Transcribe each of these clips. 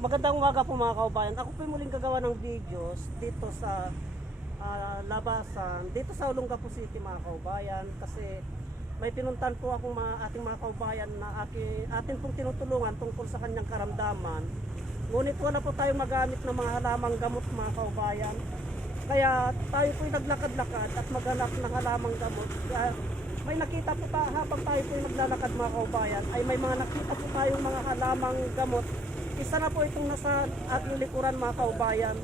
Magandang umaga po mga kaubayan. Ako po muling gagawa ng videos dito sa ah, labasan, dito sa Olongapo City mga kaubayan kasi may pinuntan po akong mga ating mga kaubayan na aki, atin pong tinutulungan tungkol sa kanyang karamdaman. Ngunit wala po tayo magamit ng mga halamang gamot mga kaubayan. Kaya tayo po naglakad-lakad at maghanap ng halamang gamot. Kaya may nakita po ta habang tayo po naglalakad mga kaubayan ay may mga nakita po tayong mga halamang gamot isa na po itong nasa aking likuran mga kaubayan.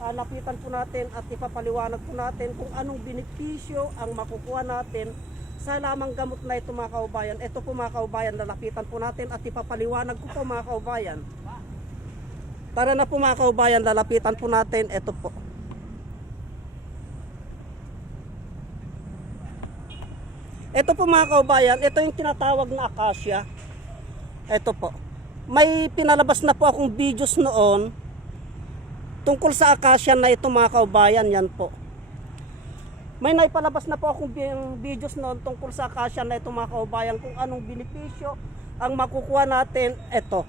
Ah, lapitan po natin at ipapaliwanag po natin kung anong benepisyo ang makukuha natin sa lamang gamot na ito mga kaubayan. Ito po mga kaubayan, lalapitan po natin at ipapaliwanag ko po mga kaubayan. Tara na po mga kaubayan, lalapitan po natin. Ito po. Ito po mga kaubayan, ito yung tinatawag na akasya. Ito po. May pinalabas na po akong videos noon tungkol sa akasya na ito mga kaubayan, yan po. May naipalabas na po akong videos noon tungkol sa akasya na ito mga kaubayan kung anong benepisyo ang makukuha natin. Ito.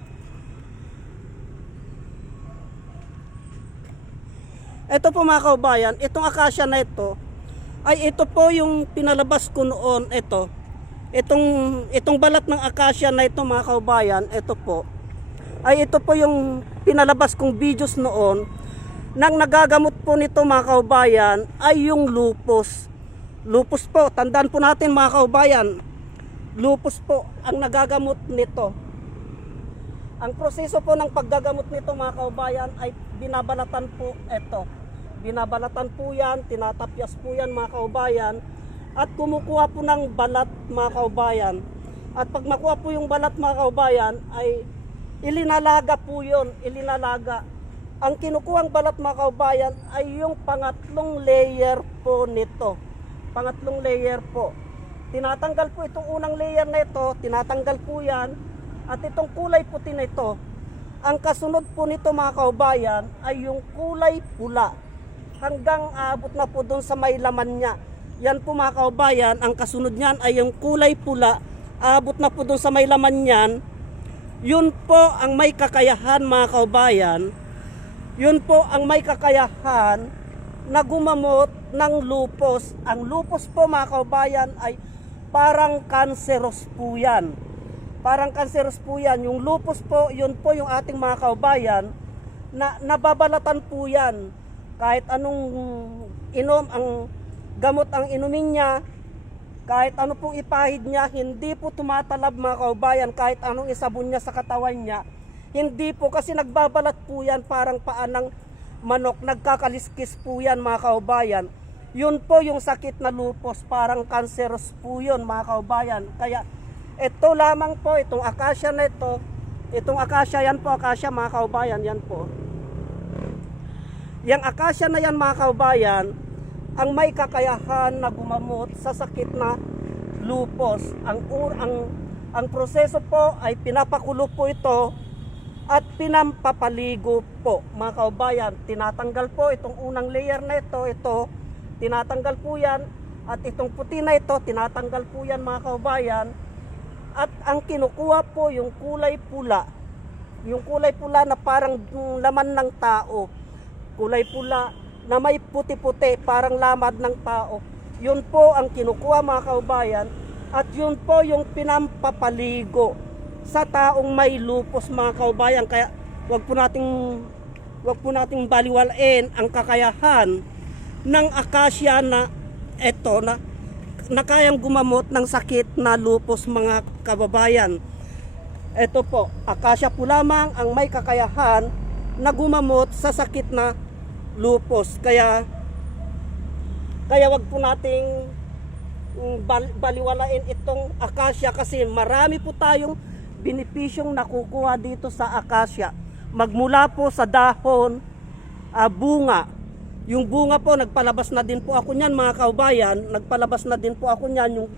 Ito po mga kaubayan, itong akasya na ito, ay ito po yung pinalabas ko noon, ito. Itong, itong balat ng akasya na ito mga kaubayan, ito po. Ay ito po yung pinalabas kong videos noon. Nang nagagamot po nito mga kaubayan ay yung lupus. Lupus po, tandaan po natin mga kaubayan. Lupus po ang nagagamot nito. Ang proseso po ng paggagamot nito mga kaubayan ay binabalatan po ito. Binabalatan po yan, tinatapyas po yan mga kaubayan at kumukuha po ng balat mga kaubayan. At pag makuha po yung balat mga kaubayan ay ilinalaga po yun, ilinalaga. Ang kinukuhang balat mga kaubayan ay yung pangatlong layer po nito. Pangatlong layer po. Tinatanggal po itong unang layer na ito, tinatanggal po yan. At itong kulay puti na ito, ang kasunod po nito mga kaubayan ay yung kulay pula. Hanggang aabot na po doon sa may laman niya. Yan po mga kaubayan, ang kasunod niyan ay yung kulay pula. Aabot na po doon sa may laman niyan. Yun po ang may kakayahan mga kaubayan. Yun po ang may kakayahan na gumamot ng lupus. Ang lupus po mga kaubayan ay parang cancerous po yan. Parang cancerous po yan. Yung lupus po, yun po yung ating mga kaubayan na nababalatan po yan. Kahit anong inom ang gamot ang inumin niya, kahit ano pong ipahid niya, hindi po tumatalab mga kaubayan kahit anong isabon niya sa katawan niya. Hindi po kasi nagbabalat po yan parang paa ng manok, nagkakaliskis po yan mga kaubayan. Yun po yung sakit na lupus, parang cancerous po yun mga kaubayan. Kaya ito lamang po, itong akasya na ito, itong akasya yan po, akasya mga kaubayan, yan po. Yang akasya na yan mga kaubayan, ang may kakayahan na gumamot sa sakit na lupus. Ang ur ang ang proseso po ay pinapakulo po ito at pinampapaligo po mga kaubayan. Tinatanggal po itong unang layer na ito, ito tinatanggal po yan at itong puti na ito tinatanggal po yan mga kaubayan. At ang kinukuha po yung kulay pula. Yung kulay pula na parang laman ng tao. Kulay pula na may puti-puti, parang lamad ng tao. Yun po ang kinukuha mga kaubayan at yun po yung pinampapaligo sa taong may lupus mga kaubayan. Kaya wag po nating wag po nating baliwalain ang kakayahan ng akasya na eto na na kayang gumamot ng sakit na lupus mga kababayan. Ito po, akasya po lamang ang may kakayahan na gumamot sa sakit na lupus. Kaya kaya wag po nating mm, bal- baliwalain itong akasya kasi marami po tayong benepisyong nakukuha dito sa akasya. Magmula po sa dahon, ah, bunga. Yung bunga po, nagpalabas na din po ako niyan mga kaubayan. Nagpalabas na din po ako niyan yung,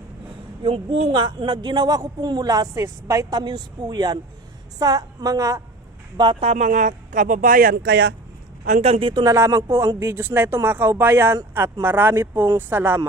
yung bunga na ginawa ko pong molasses, vitamins po yan sa mga bata, mga kababayan. Kaya hanggang dito na lamang po ang videos na ito mga kaubayan at marami pong salamat.